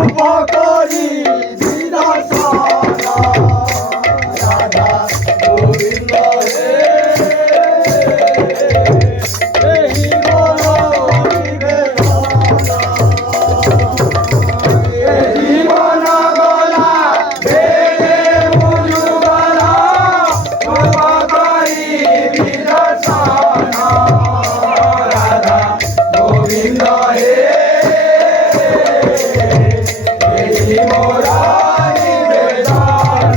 রূপকরি বিদর্শন রাধা গোবিন্দ হে এই মন নিবেদন এই জীবন গলা বেলে মুজুগলা রূপকরি বিদর্শন রাধা গোবিন্দ হে মোরা নিবেদন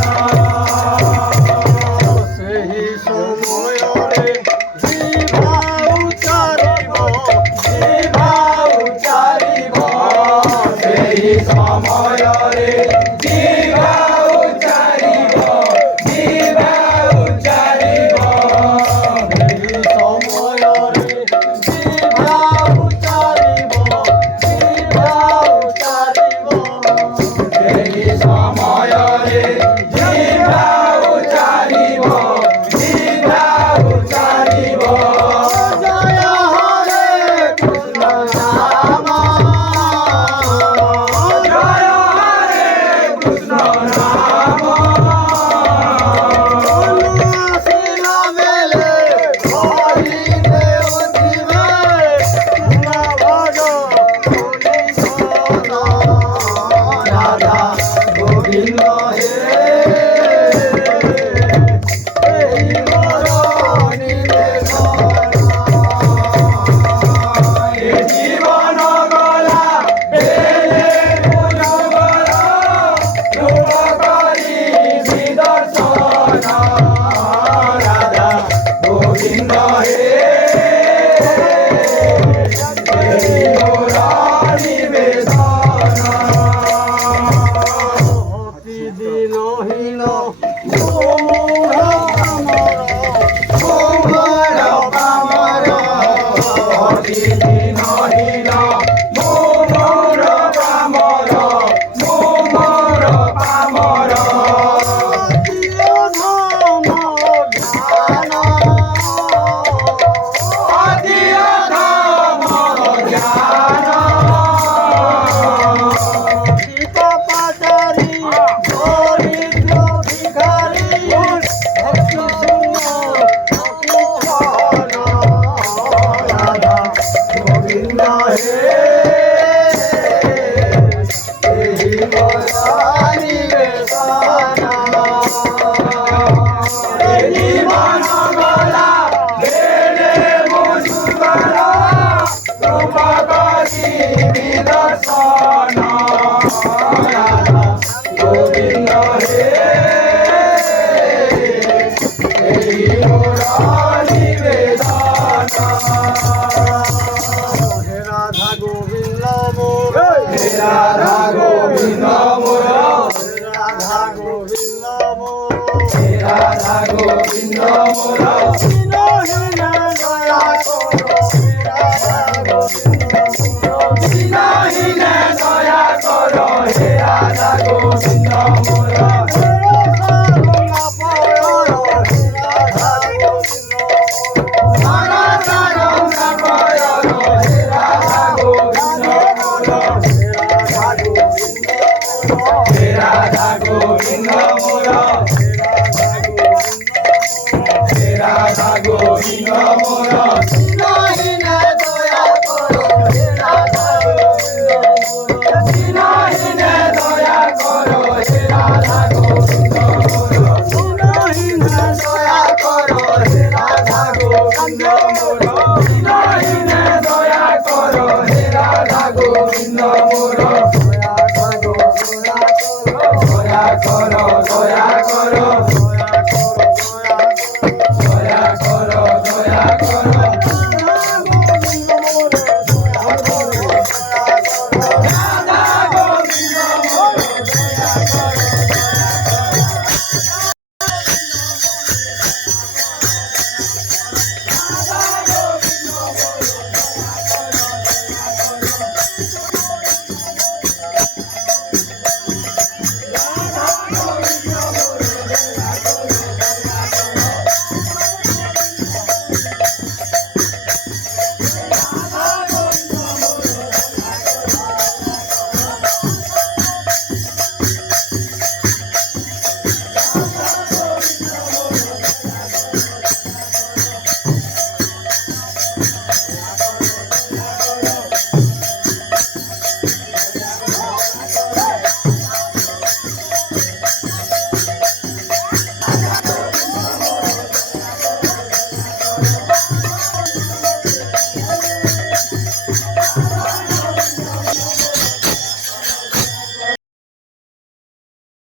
ସେହି ସମୟରେ ଜିଭା ଉଚ୍ଚାରିବ ସେହି ସମୟରେ ଜିଭା ଉଚ୍ଚାରିବ ସେହି ସମୟରେ ଜିଭା ଉଚ୍ଚାରିବ ସେହି ସମୟରେ ଜିଭା ଉଚ୍ଚାରିବ ଜୟ ହରେ କୃଷ୍ଣ ନାମ ଜୟ ହରେ କୃଷ୍ଣ ନାମ ଆସିଲା ବେଳେ ହରି ଦେଉଥିବେ କୃଷ୍ଣ ଭଜ ରାଧା ଗୋବିନ୍ଦ হে এই মোর নিবেদন এ জীবন গলা বেলে মুজুগলা রূপকরি বিদর্শন রাধা গোবিন্দ হে এই মোর নিবেদন দিনহীন মোর পামর দিনহীন মোর পামর দিও ধম জ্ঞান পাচারি দরিদ্র ভিখারি ভক্তি শূন্য রাধা গোবিন্দ হে এই মোরা নিবেদন এই জীবন গলা বেলে মুজুগলা রূপকরি বিদর্শন রাধা গোবিন্দ হে এই মোরা নিবেদন হে রাধা গোবিন্দ মোর হে রাধা গোবিন্দ মোর হে রাধা গোবিন্দ মোর হে রাধা গোবিন্দ মোর দিনহীন দয়া করো হে রাধা গোবিন্দ মোর দিনহীন দয়া করো হে রাধা গোবিন্দ মোর রাধা গোবিন্দ মোর রাধা গোবিন্দ মোর দিনহীন দয়া করো হে রাধা গোবিন্দ মোর দিনহীন দয়া করো হে রাধা গোবিন্দ মোর দিনহীন দয়া করো হে রাধা গোবিন্দ মোর দিনহীন দয়া করো হে রাধা গোবিন্দ মোর